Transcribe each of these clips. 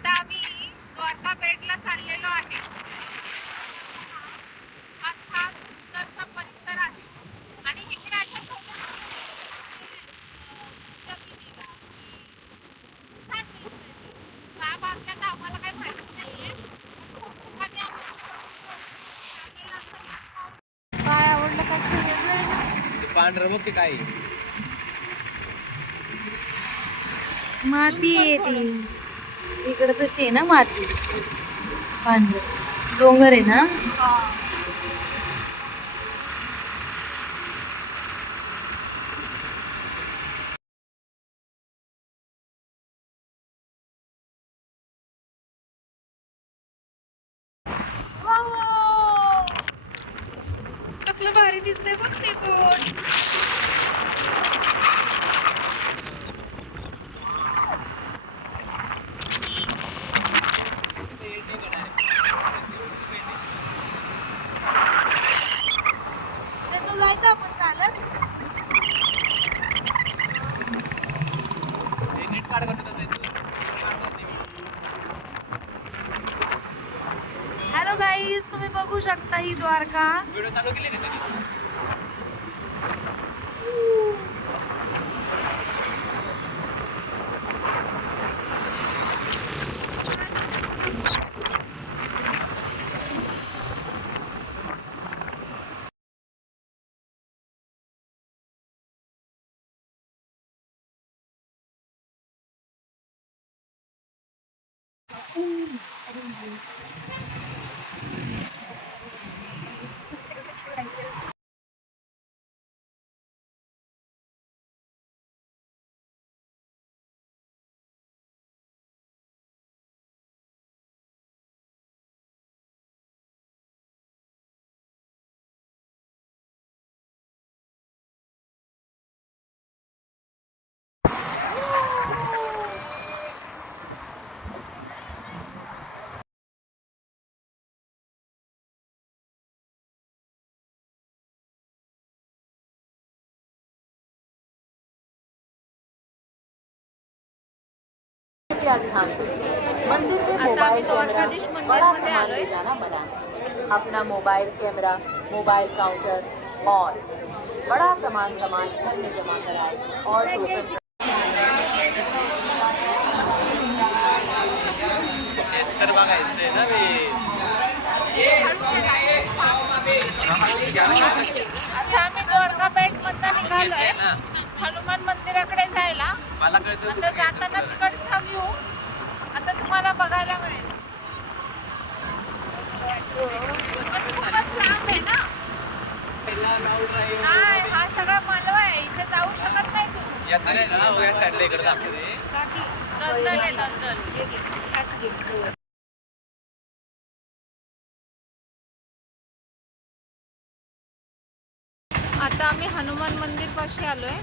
आता आम्ही द्वारका बेटला चाललेलो आहे. हा छान सुंदरसा परिसर आहे आणि इकडे अशा जमिनीला छान दिसतंय ते. त्या भागात आम्हाला काही माहिती नाहीये. लोकांनी काय आवडलं काय वेगळं आहे ना? पांढरं बघ ते काय आहे. माती आहे ती. इकडे तशी आहे ना माती. पांढर डोंगर आहे ना. कसलं भारी दिसतंय बघ ते बोट. त्याचं जायचं आपण चालत. हॅलो गाईज, तुम्ही बघू शकता ही द्वारका. व्हिडिओ चालू केली का तरी? मंदिर में मोबाइल कैमरा बड़ा सामान ले जाना मना। अपना मोबाइल कैमरा, मोबाइल काउंटर और बड़ा सामान घर में जमा कराए और टोकन तर बघायचंय ना आता आम्ही द्वारका बेट मधनं निघालोय हनुमान मंदिराकडे जायला. मला कळतं आता जाताना तिकडचा व्ह्यू आता तुम्हाला बघायला मिळेल. पण खूपच लांब आहे ना. नाही, हा सगळा मालवा आहे. इथे जाऊ शकत नाही तू. येता नाही ना या साईडला इकडे दाखवते. दलदल आहे, दलदल. आता आम्ही हनुमान मंदिर पाशी आलोय.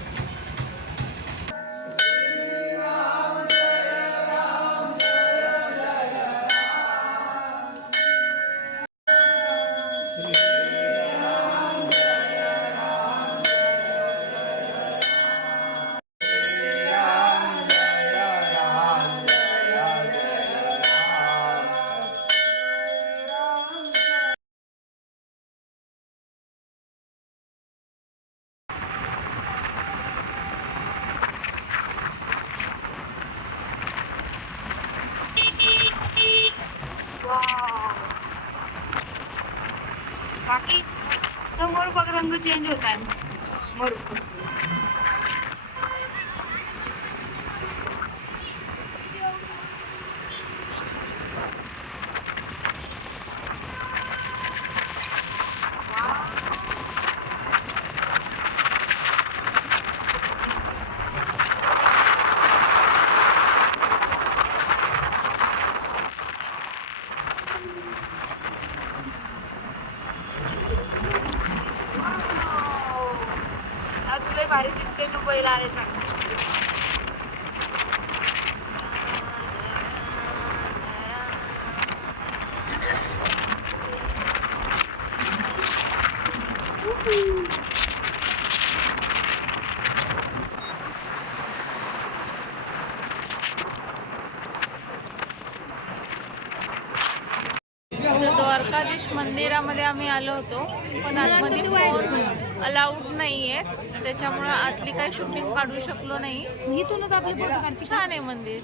बाकी समोर बघ रंग चेंज होतात मरू. तुला भारी दिसते दुबईला आले सांग. द्वारकाधीश मंदिरामध्ये आम्ही आलो होतो, पण आतमध्ये फोन अलाउड नाही आहे, त्याच्यामुळं आतली काही शूटिंग काढू शकलो नाही. इथूनच आपले फोटो काढते. छान आहे मंदिर.